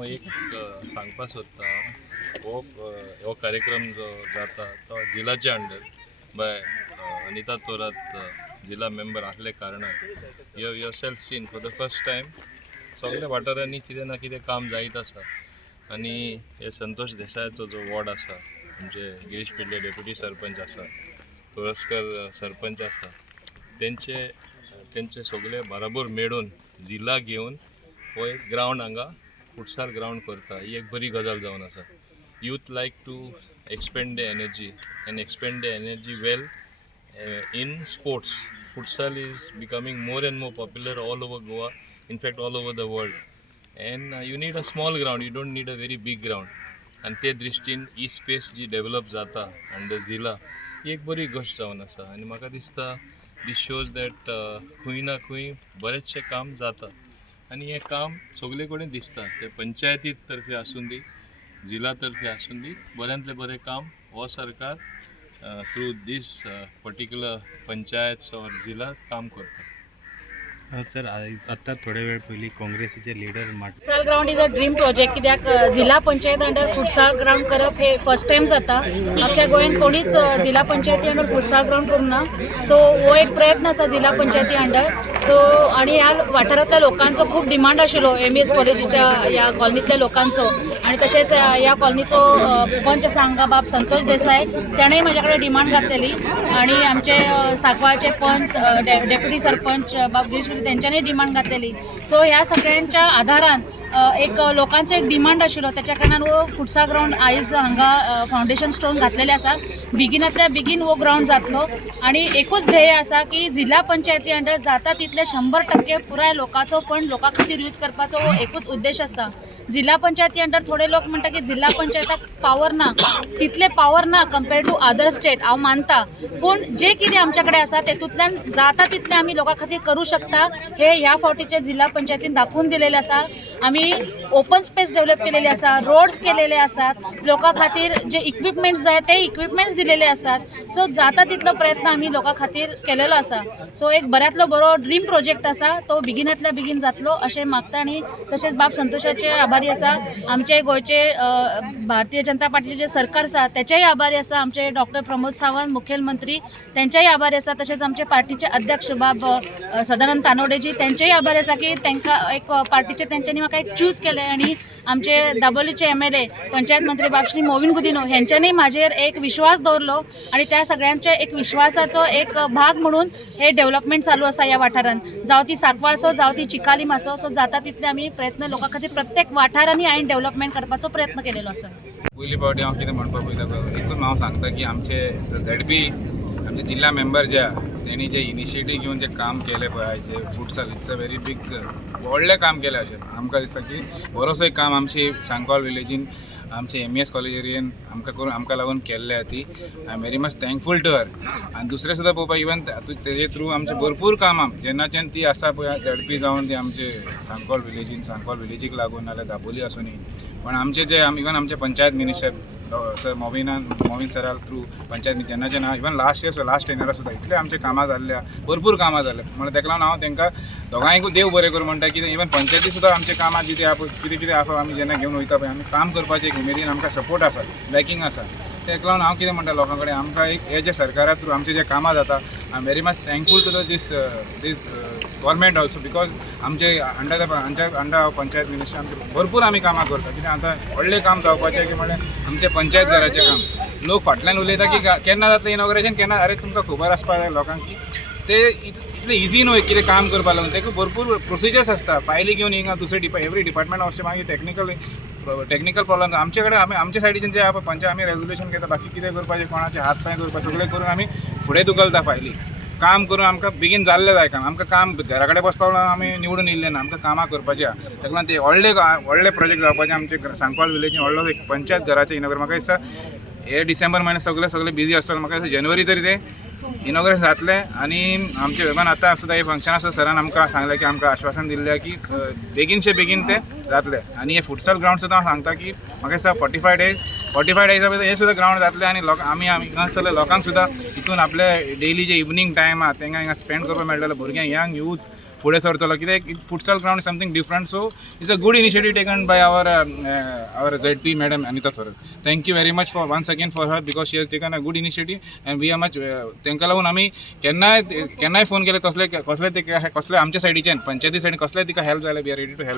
हांव एक सांगपा सोदतां हो कार्यक्रम जो जाता तो जिल्ल्याच्या अंडर बाय अनिता तोरात जिल्हा मेंबर आसले कारणान you yourself seen for the first time सगळ्या वाठारांनी कितें ना कितें काम जायत आसा आनी हे संतोष देसायाचो जो वॉर्ड आसा म्हणजे गिरीश पिल्ले डेप्युटी सरपंच आसा तुळसकर सरपंच आसा तेंचे सगळे बराबर मेळून जिल्हा घेवन हो एक ग्राउंड हांगा फुटसाल ग्राउंड करता ही एक बरी गजाल जावन आसा. Youth like to expend the energy and expend the energy well in sports. Futsal is becoming more and more popular all over Goa, in fact all over the world, and you need a small ground, you don't need a very big ground. And ते दृश्टीन ही space जी develop जाता under जिल्हा ही एक बरी गोष्ट जावन आसा आनी म्हाका दिसता दिस शोज दॅट खंय ना खंय बरेचशें काम जाता आनी हें काम सगळे कडेन दिसता ते पंचायती तर्फे आसून दी जिल्हा तर्फे आसून दी बऱ्यांतलें बरें काम हो सरकार थ्रू दिस पर्टिक्युलर पंचायत और जिल्हा काम करता. सर आता थोड्या वेळ पयलीं काँग्रेसीचे leader futsal ground is a dream project कित्याक जिल्हा पंचायत अंडर फुटसाल ग्राउंड करप हे फर्स्ट टाइम जाता. अख्ख्या गोंयांत कोणीच जिल्हा पंचायती अंडर फुटसाल ग्राउंड करूंक ना. सो हो एक प्रयत्न आसा जिल्हा पंचायती अंडर. सो आनी ह्या वाठारांतल्या लोकांचो खूब डिमांड आशिल्लो एमईएस कॉलेजीच्या ह्या कॉलनीतल्या लोकांचो आनी तशेंच ह्या कॉलनीचो पंच सांगा बाब संतोष देसाय ताणेंय म्हाजे कडेन डिमांड घातलेली आनी आमचे सांकवाळचे पंच डेप्युटी सरपंच बाब गिरीश त्यांच्यानी डिमांड घातलेली. सो ह्या सगळ्यांच्या आधारान एक लोकांचो एक डिमांड आशिल्लो त्याच्या कारणान हो फुटसाल ग्राउंड आयज हांगा फावंडेशन स्टोन घातलेले आसा. बेगिनांतल्या बेगीन हो ग्राउंड जातलो आनी एकूच ध्येय आसा की जिल्हा पंचायती अंडर जाता तितले 100% पुराय लोकांचो फंड लोकां खातीर यूज करपाचो हो एकूच उद्देश आसा. जिल्हा पंचायती अंडर थोडे लोक म्हणटा की जिल्हा पंचायताक पावर ना, तितले पावर ना कंपेर्ड टू अदर स्टेट. हांव मानता, पूण जे कितें आमचे कडेन आसा तेतूंतल्यान जाता तितले आमी लोकां खातीर करूं शकता हे ह्या फावटीचे जिल्हा पंचायतीन दाखवून दिलेले आसा. आमी ओपन स्पेस डेव्हलप केलेले आसा, रोड्स केलेले असतात, लोकां खातीर जे इक्विपमेंट्स जाय ते इक्विपमेंट्स दिलेले असतात. सो जाता तितलो प्रयत्न आमी लोकां खातीर केलेलो आसा. सो एक बऱ्यांतलो बरो ड्रीम प्रोजेक्ट आसा तो बेगिनांतल्या बेगीन जातलो अशें मागता आनी तशेंच बाब संतोशाचे आभारी आसा. आमचे गोंयचे भारतीय जनता पार्टीचे जे सरकार आसा तेचेय आभारी आसा. आमचे डॉक्टर प्रमोद सावंत मुखेलमंत्री त्यांच्याही आभारी आसा. तशेंच आमचे पार्टीचे अध्यक्ष बाब सदानंद तानोडेजी त्यांचेही आभारी आसा की तांकां एक पार्टीचे तेंच्यांनी म्हाका एक चूज केले आनी आमचे दाबोलीचे एमएलए पंचायत मंत्री बाब श्री मोविन गुदिनो हेंच्यांनी म्हाजेर एक विश्वास दवरलो आनी त्या सगळ्यांचे एक विश्वासाचो एक भाग म्हणून हे डेव्हलपमेंट चालू आसा ह्या वाठारान. जावं ती सांकवाळसो जावं ती चिकालीम आसो. सो जाता तितले आमी प्रयत्न लोकां खातीर प्रत्येक वाठारांनी हांवें डेव्हलपमेंट करपाचो प्रयत्न केलेलो आसा. पयली फावटी हांव कितें म्हणपाक पळयता हितून हांव सांगता की आमचे झेडपी आमचे जिल्हा मेंबर जे तेणी जे इनिशिएटीव घेवन जे काम केले पळय आयचे futsal it's a very big व्हडलें काम केलें अशें आमकां दिसता की बरोसो एक काम आमची सांकवाल विलेजीन आमचे एमईएस कॉलेज एरियेन आमकां लागून केल्ले ती. I am very much thankful to her. आनी दुसरें सुद्दां पळोवपाक इवन तेजे थ्रू आमचे भरपूर कामां जेन्नाच्यान ती आसा पळय झेडपी जावन ती आमचे सांकवाल विलेजीक लागून नाल्यार दाबोली आसूनी पण आमचे जे इवन आमचे पंचायत मिनिस्टर सर मोविन सरा थ्रू पंचायत जेन्नाच्यान इवन लास्ट टेनरा सुद्दां इतले आमचे कामां जाल्ल्या भरपूर कामां जाल्ले म्हणल्यार ताका लागून हांव तांकां दोगांयकूय देव बरें करूं म्हणटा कितें इवन पंचायती सुद्दां आमचे कामां कितें आसा आमी जेन्ना घेवन वयता पळय आमी काम करपाचें एक उमेदीन आमकां सपोर्ट आसा बॅकींग आसा. ताका लागून हांव कितें म्हणटा लोकां कडेन आमकां एक हे जे सरकारा थ्रू आमचे जे कामां जाता I am very much thankful to this government also because आमचे अंडर पंचायत मिनिस्टर आमचे भरपूर आमी कामां करता. कित्याक आतां व्हडलें काम जावपाचें की म्हळ्यार आमचे पंचायत घराचें काम. लोक फाटल्यान उलयता की केन्ना जातलें इनॉग्रेशन केन्ना अरे तुमकां खबर आसपाक जाय लोकांक की ते इतलें इजी न्हय कितें काम करपा लागून ताका भरपूर प्रोसिजर्स आसता. फायली घेवन हिंगा दुसरे एवरी डिपार्टमेंट वचचें मागीर टेक्निकल प्रॉब्लम आमचे कडेन आमचे सायडीच्यान जे पंचायत आमी रेजोल्युशन घेता बाकी कितें करपाचें कोणाचे हात पांय करपा सगळें करून आमी फुडें धुकलता फायली. काम करून आमकां बेगीन जाल्लें जाय काम. आमकां काम घरा कडेन बसपाक लागून आमी निवडून येयल्ले ना. आमकां कामां करपाचें आहा. ताका लागून ते व्हडले प्रोजेक्ट जावपाचे आमचे सांकवाल विलेजीन व्हडलो एक पंचायत घराचें इनॉग्रेशन म्हाका दिसता हे डिसेंबर म्हयन्यात सगळे बिजी आसतले. म्हाका दिसता जानेवारी तरी ते इनॉग्रेशन जातलें आनी आमचे इवन आतां सुद्दां हे फंक्शन आसा सरान आमकां सांगलें की आमकां आश्वासन दिल्लें की बेगीनशे बेगीन ते जातलें. आनी हे फुटसाल ग्राउंड सुद्दां हांव सांगता की म्हाका दिसता 45 डेजा भितर हे सुद्दां ग्राउंड जातलें आनी आमी हांगासरल्या लोकांक सुद्दां हितून आपले डेली जे इवनिंग टायम आहा तांकां हिंगा स्पेंड करपाक मेळटलें. भुरग्यांक यंग यूथ फुडें सरतलो कित्याक futsal ground something different. So it's a good initiative taken by our ZP madam Anita Thorat. Thank you very much for once again for her because she has taken a good initiative and we are much तांकां लागून आमी केन्नाय phone केले कसले आमच्या सायडीच्यान पंचायती सायडीन कसलेय तिका हेल्प जाल्यार we are ready to help.